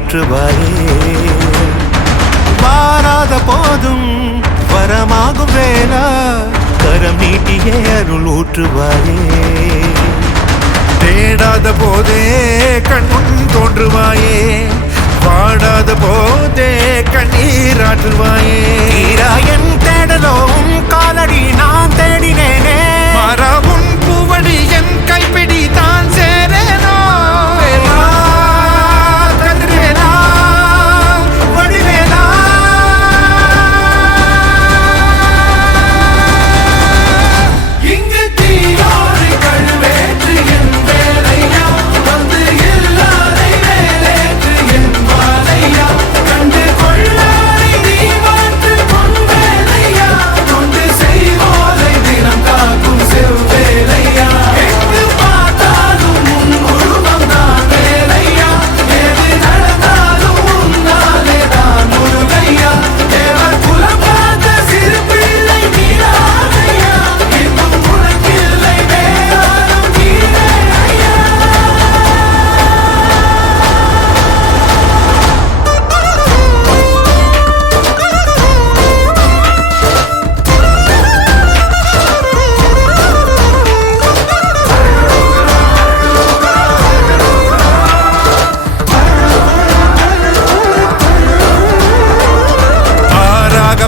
போற்றுவாயே பாராத போதும் வரமாகும் வேளா கரம் நீட்டியே அருள் ஊற்றுவாயே தேடாத போதே கண்முன் தோன்றுவாயே பாடாத போதே கண்ணீராற்றுவாயே